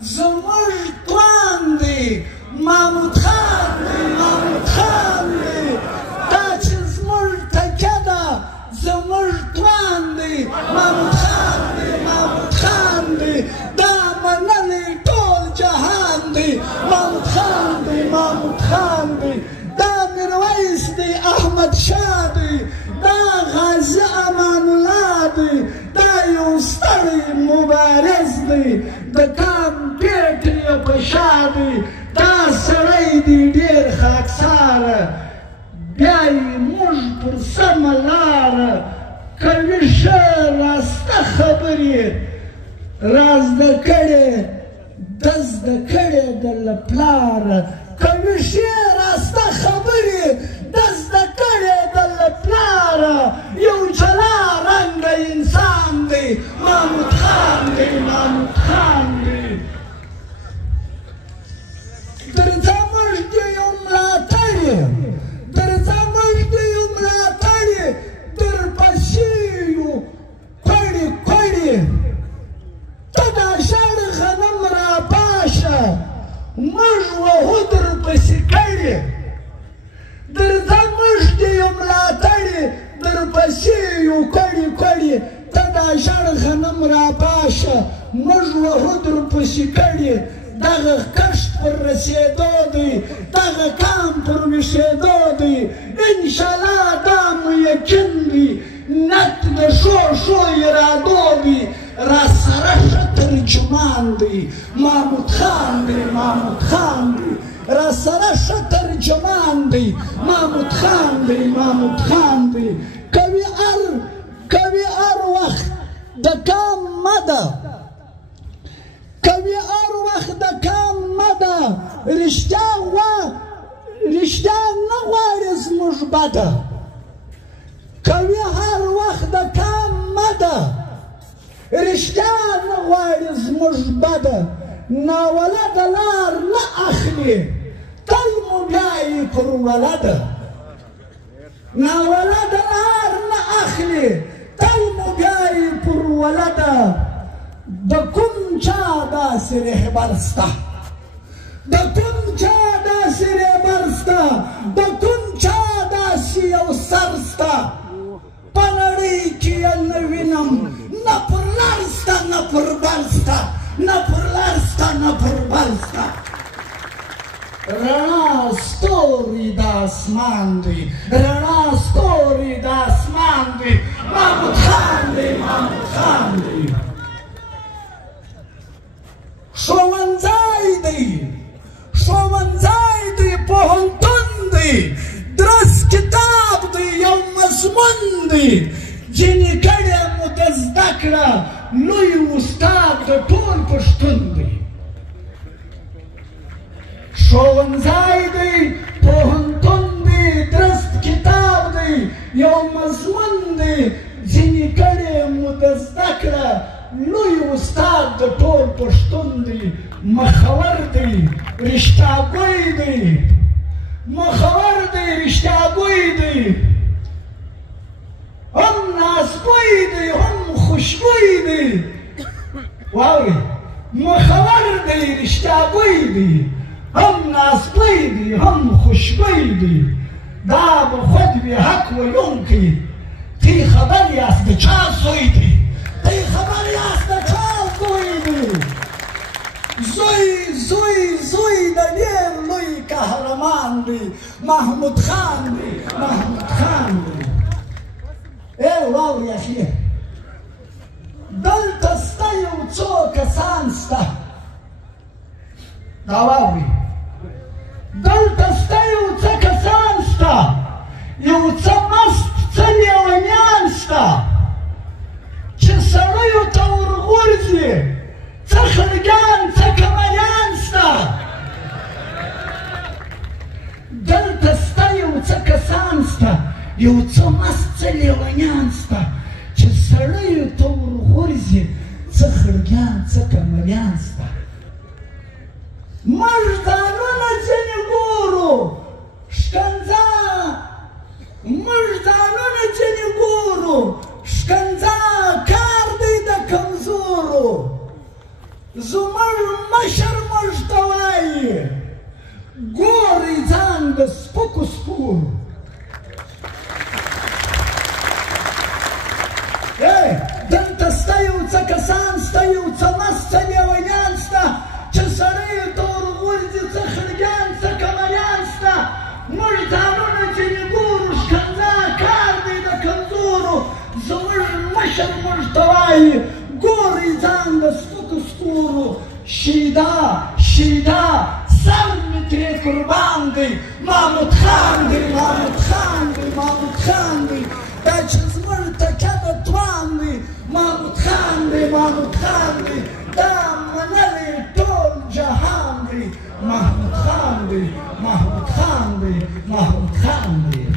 زموږ توان دی محمود خان دی محمود خان دی دا چې زموږ تکیه ده زموږ توان دی محمود خان دی محمود خان دی دا منلی ټول جهان دی محمود خان دی محمود خان دی دا میرویس دی احمد شاه دی دا غازی امان الله دی دا یو ستړی مبارز دی د کام پیټ یې په شا دی دا سړی دی ډېر خاکساره بیا یې موږ پر سمه لاره کوي ښه راسته خبرې را زده کړې ده زده کړې ده له پلاره کوي ښې راسته خبرې ده زده کړې ده له پلاره یو جلا رنګه انسان دی محمود خان دی محمود خان دی درځه موږ دې یو ملاتړ یې درځه موږ دې یو ملاتړ یې درپسې یو کړي کړي ته دا شاړ غنم راپاشه موږ وهو درپسې کړي درځه موږ دې یو ملاتړ یې درپسې یو کړي کړي ته دا شاړ غنم راپاشه موږ وهو درپسې کړي دغه کشت پر رسېدو دی دغه کام پر ویښېدو دی انشاءالله دا مو یقین دی نت د ښو ښو ارادو دی راسره ښه ترجمان دی محمود خان دی محمود خان دی راسره ښه ترجمان دی محمود خان دی محمود خان دی کوي هر وخت د کام مده کوي هر وخت د کام مده رښتیا نه غواړي زموږ بده کوي هر وخت د کام مده رښتیا نه غواړي زموږ بده ناولده لار نه اخلي تل مو بیایي پر ولده ناولده لار نه اخلي تل مو بیایي پر ولده د کوم چا داسې رهبر سته د کوم چا داسې رهبر سته د کوم چا داسې یو سر سته په نړۍ کې یې نه وینم نه پر لار سته نه پر بل سته نه پر لار سته نه پر بل سته رڼا ستوري د اسمان دی رڼا ستوري د اسمان دی محمود خان دی محمود خان دی ښوونځی دی پوهنتون دی درس کتاب دی یو مضمون دی ځینې کړې مو د زده کړه لوی استاد د ټول پښتون دی ښوونځی دی پوهنتون دی درس کتاب دی یو مضمون دی ځینې کړې مو د زده کړه لوی استاد د ټول پښتون دی مخور دی رښتیاګوی دی مخور دی رښتیاګوی دی هم نازګوی دی هم خوشګوی دی واورئ مخور دی رښتیاګوی دی هم نازګوی دی هم خوشګوی دی دا به خود وي حق ویونکی تی خبر یاست د چا زوی دی تی خبر یاست د چا زوی دی زوی د ډېر لوی قهرمان دی محمود خان دی محمود خان دی واورئ اخي دلته سته یو څو کسان سته دا واورئ دلته سته یو څه کسان سته یو څه مست څه لیونیان سته چې سړیو ته ورغورځي څه خلګان څه کمریان سته دلته سته یو څه کسان سته یو څه مست څه لیونیان سته چې سړیو ته ورغورځي څه خلګان څه کمریان سته موږ ځانونه ځینې ګورو ښکنځا موږ ځانونه ځینې ګورو ښکنځا کار دی د کمزورو زمر مشر مجتوی گوری زن د سپکو سپور دلته سته یو څه کسان سته یو څه مست څه لیونیان سته چې سړیو ته ورغورځي څه خرګیان څه کمریان سته موږ ځانونه چې نه ګورو ښکنځا کار دی د کمزورو زموږ مشر موږ ته وایي ګورئ ځان د سپکو سپورو شیدا شیدا سر مې ترې قربان دی محمود خان دی محمود خان دی محمود خان دی دا چې زموږ تکه د توان دی محمود خان دی محمود خان دی دا منلی ټول جهان دی محمود خان دی محمود خان دی محمود خان دی